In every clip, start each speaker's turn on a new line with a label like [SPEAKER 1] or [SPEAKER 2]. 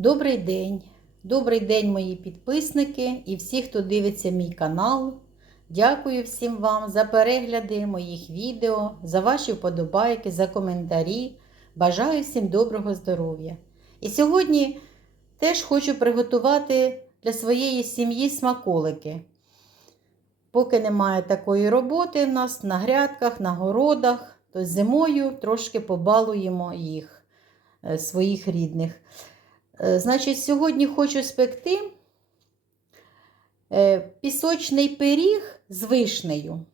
[SPEAKER 1] Добрий день! Добрий день, мої підписники і всі, хто дивиться мій канал. Дякую всім вам за перегляди моїх відео, за ваші вподобайки, за коментарі. Бажаю всім доброго здоров'я. І сьогодні теж хочу приготувати для своєї сім'ї смаколики. Поки немає такої роботи в нас на грядках, на городах, то зимою трошки побалуємо їх, е, своїх рідних. Е, Значить, сьогодні хочу спекти е, пісочний пиріг з вишнею.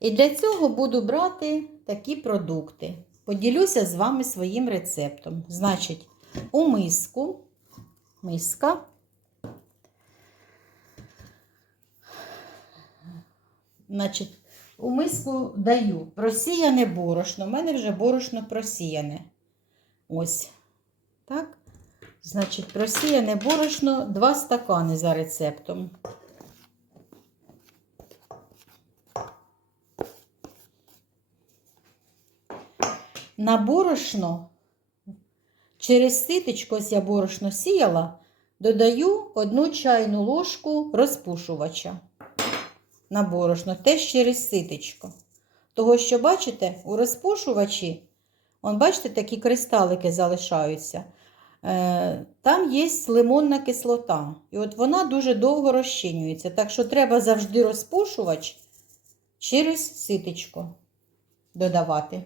[SPEAKER 1] І для цього буду брати такі продукти. Поділюся з вами своїм рецептом. Значить, у миску, миска. Значить, у миску даю просіяне борошно. У мене вже борошно просіяне. Ось. Так. Значить, просіяне борошно 2 стакани за рецептом. На борошно через ситочку, ось я борошно сіяла, додаю одну чайну ложку розпушувача на борошно, теж через ситочко. Того, що, бачите, у розпушувачі, он, бачите, такі кристалики залишаються. Е, Там є лимонна кислота. І от вона дуже довго розчинюється. Так що треба завжди розпушувач через ситочко додавати.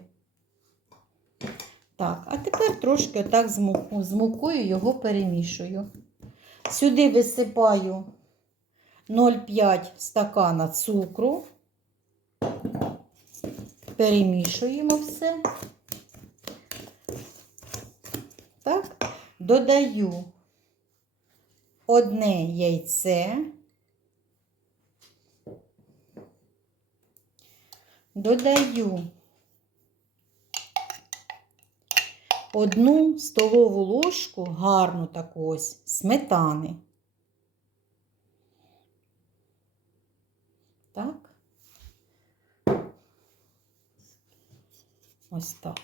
[SPEAKER 1] Так, а тепер трошки отак з, муку, з мукою його перемішую. Сюди висипаю 0,5 стакана цукру. Перемішуємо все. Так, додаю одне яйце. Додаю одну столову ложку гарну таку ось сметани. Так. Ось так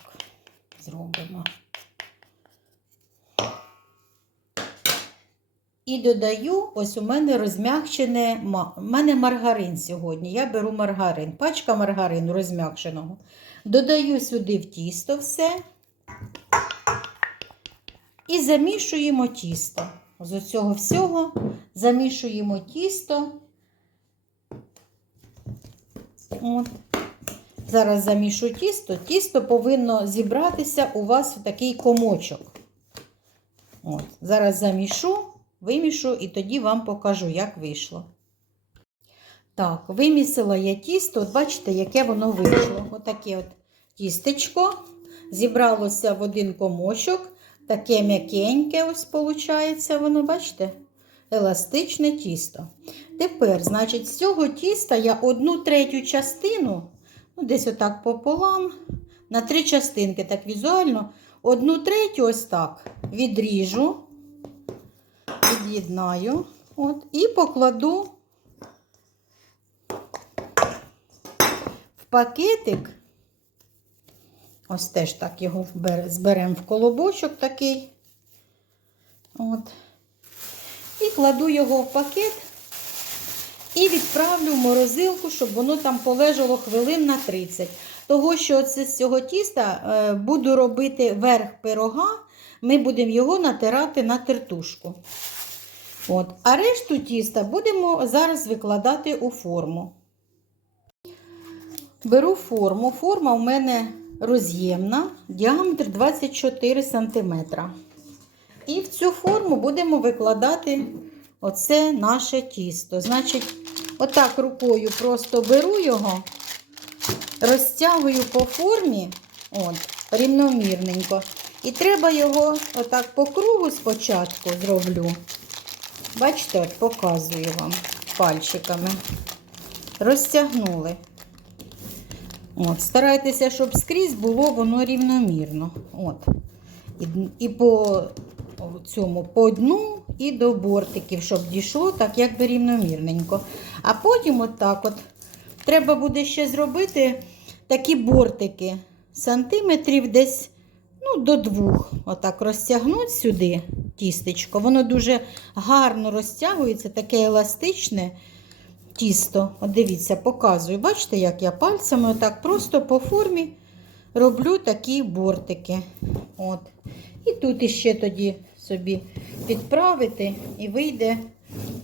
[SPEAKER 1] зробимо. І додаю, ось у мене розм'якчене, у мене маргарин сьогодні. Я беру маргарин, пачка маргарину розм'якшеного. Додаю сюди в тісто все. І замішуємо тісто. З цього всього замішуємо тісто. От. Зараз замішу тісто. Тісто повинно зібратися у вас в такий комочок. От. Зараз замішу, вимішу і тоді вам покажу, як вийшло. Так, вимісила я тісто, от бачите, яке воно вийшло. Отаке от тістечко. Зібралося в один комочок. Таке м'якеньке, ось виходить, воно, бачите? Еластичне тісто. Тепер, значить, з цього тіста я одну третю частину, ну, десь отак пополам, на три частинки, так візуально, одну третю ось так відріжу, від'єднаю от, і покладу в пакетик. Ось теж так його зберемо в колобочок такий. От. І кладу його в пакет і відправлю в морозилку, щоб воно там полежало хвилин на 30. Того, що це з цього тіста е, буду робити верх пирога, ми будемо його натирати на тертушку. От. А решту тіста будемо зараз викладати у форму. Беру форму. Форма у мене роз'ємна, діаметр 24 см. І в цю форму будемо викладати оце наше тісто. Значить, отак рукою просто беру його, розтягую по формі, от, рівномірненько. І треба його отак по кругу спочатку зроблю. Бачите, от показую вам пальчиками. Розтягнули. От, старайтеся, щоб скрізь було воно рівномірно. От. І, і по цьому по дну і до бортиків, щоб дійшло так, якби рівномірненько. А потім отак от треба буде ще зробити такі бортики сантиметрів десь ну, до двох. Отак розтягнути сюди тістечко. Воно дуже гарно розтягується, таке еластичне тісто. От дивіться, показую. Бачите, як я пальцями отак просто по формі роблю такі бортики. От. І тут іще тоді собі підправити, і вийде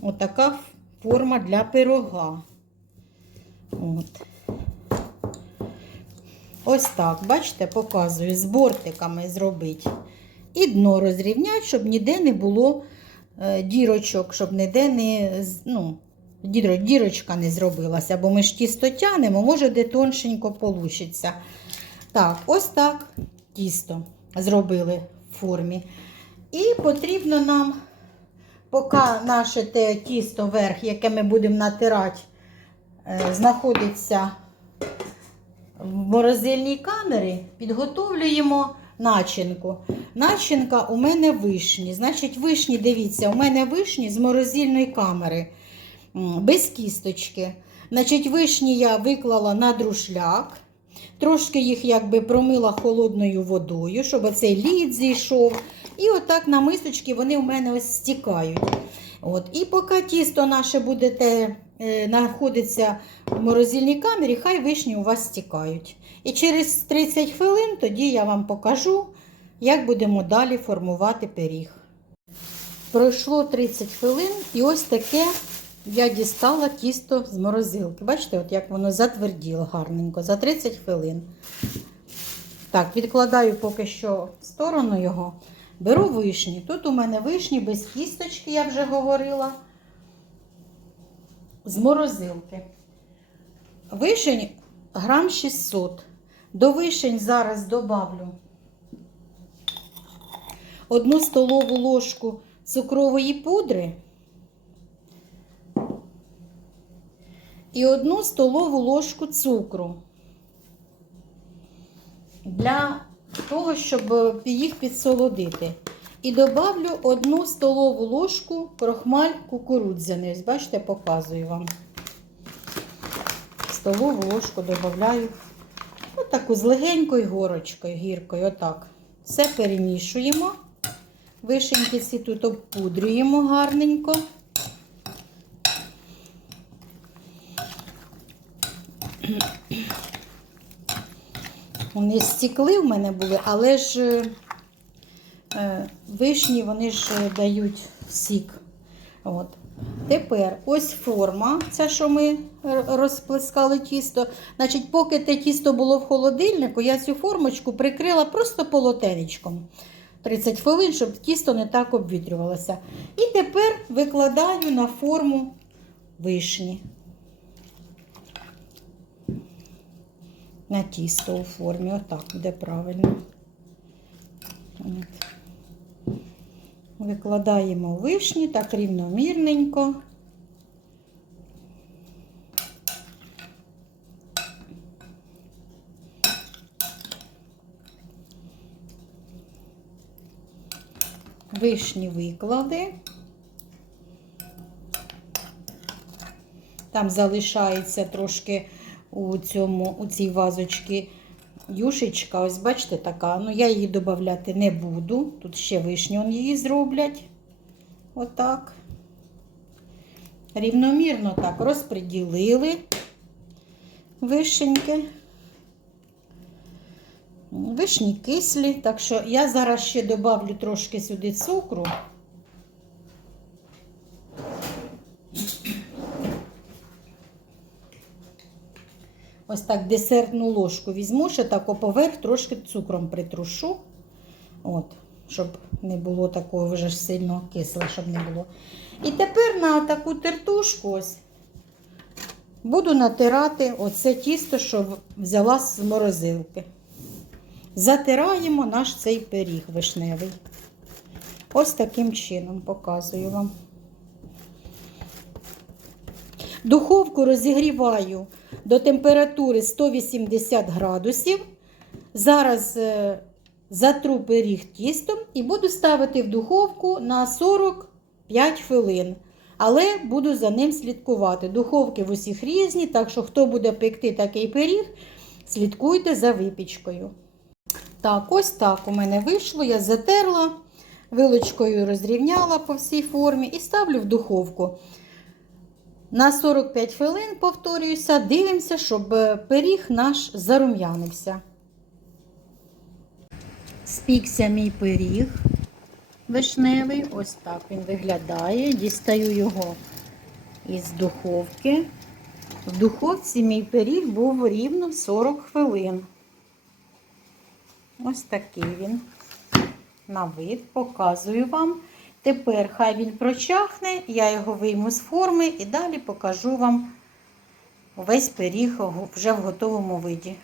[SPEAKER 1] отака форма для пирога. От. Ось так, бачите, показую, з бортиками зробити. І дно розрівняти, щоб ніде не було е, дірочок, щоб ніде не, ну, дірочка не зробилася, бо ми ж тісто тянемо, може де тоншенько получиться. Так, ось так тісто зробили в формі. І потрібно нам, поки наше те тісто верх, яке ми будемо натирати, е, знаходиться в морозильній камері, підготовлюємо начинку. Начинка у мене вишні. Значить, вишні, дивіться, у мене вишні з морозильної камери, без кісточки. Значить, вишні я виклала на друшляк. Трошки їх якби промила холодною водою, щоб оцей лід зійшов. І отак на мисочки вони у мене ось стікають. От. І поки тісто наше буде те, знаходиться в морозильній камері, хай вишні у вас стікають. І через 30 хвилин тоді я вам покажу, як будемо далі формувати пиріг. Пройшло 30 хвилин, і ось таке я дістала тісто з морозилки. Бачите, от як воно затверділо гарненько за 30 хвилин. Так, відкладаю поки що в сторону його. Беру вишні. Тут у мене вишні без кісточки, я вже говорила. З морозилки. Вишень грам 600. До вишень зараз добавлю одну столову ложку цукрової пудри і одну столову ложку цукру для того, щоб їх підсолодити. І добавлю одну столову ложку крохмаль кукурудзяний. Бачите, показую вам. Столову ложку додаю. Отаку з легенькою горочкою, гіркою. Отак. Все перемішуємо. Вишеньки ці тут обпудрюємо гарненько. Вони стікли в мене були, але ж е, вишні вони ж е, дають сік. От. Тепер ось форма, ця, що ми розплескали тісто. Значить, поки те тісто було в холодильнику, я цю формочку прикрила просто полотенечком. 30 хвилин, щоб тісто не так обвітрювалося. І тепер викладаю на форму вишні. На тісто у формі. Отак буде правильно. Викладаємо вишні так рівномірненько. Вишні виклади. Там залишається трошки у, цьому, у цій вазочці юшечка. Ось бачите, така. Ну, я її додати не буду. Тут ще вишню її зроблять. Отак. Рівномірно так розподілили вишеньки. Вишні кислі, так що я зараз ще добавлю трошки сюди цукру. Ось так десертну ложку візьму, ще так поверх трошки цукром притрушу. От, щоб не було такого вже ж сильно кисле, щоб не було. І тепер на таку тертушку ось буду натирати оце тісто, що взяла з морозилки. Затираємо наш цей пиріг вишневий. Ось таким чином показую вам. Духовку розігріваю до температури 180 градусів. Зараз е, затру пиріг тістом і буду ставити в духовку на 45 хвилин. Але буду за ним слідкувати. Духовки в усіх різні, так що хто буде пекти такий пиріг, слідкуйте за випічкою. Так, ось так у мене вийшло. Я затерла вилочкою розрівняла по всій формі і ставлю в духовку. На 45 хвилин, повторююся, дивимося, щоб е, пиріг наш зарум'янився. Спікся мій пиріг вишневий, ось так він виглядає. Дістаю його із духовки. В духовці мій пиріг був рівно 40 хвилин. Ось такий він. На вид, показую вам. Тепер хай він прочахне, я його вийму з форми і далі покажу вам весь пиріг вже в готовому виді.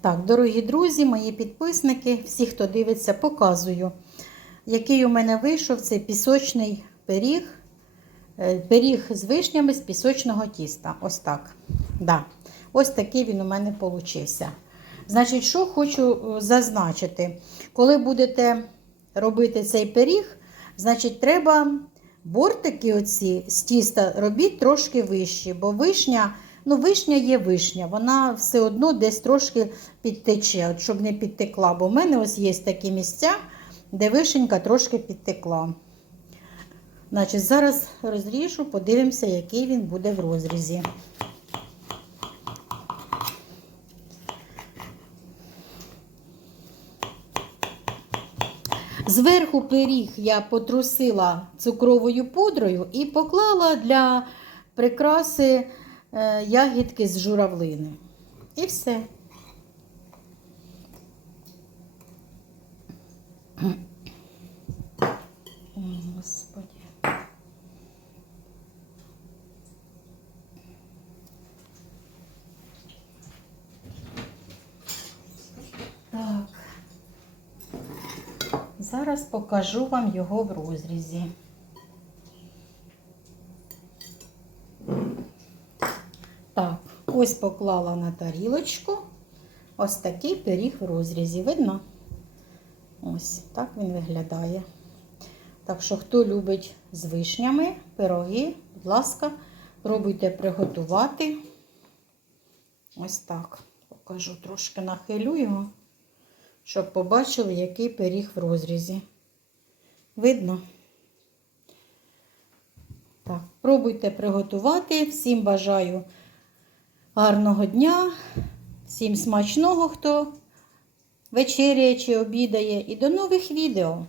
[SPEAKER 1] Так, дорогі друзі, мої підписники, всі, хто дивиться, показую, який у мене вийшов цей пісочний пиріг. Е, Пиріг з вишнями з пісочного тіста. Ось так. Да. Ось такий він у мене получився. Значить, що хочу е, зазначити, коли будете робити цей пиріг, значить, треба бортики оці з тіста робіть трошки вищі, бо вишня, ну, вишня є вишня, вона все одно десь трошки підтече, от щоб не підтекла. Бо в мене ось є такі місця, де вишенька трошки підтекла. Значить, зараз розріжу, подивимося, який він буде в розрізі. Зверху пиріг я потрусила цукровою пудрою і поклала для прикраси е, ягідки з журавлини. І все. Зараз покажу вам його в розрізі. Так, ось поклала на тарілочку. Ось такий пиріг в розрізі. Видно? Ось так він виглядає. Так що, хто любить з вишнями, пироги, будь ласка, пробуйте приготувати. Ось так. Покажу, трошки нахилю його, щоб побачили, який пиріг в розрізі. Видно? Так, пробуйте приготувати. Всім бажаю гарного дня, всім смачного, хто вечеряє чи обідає. І до нових відео!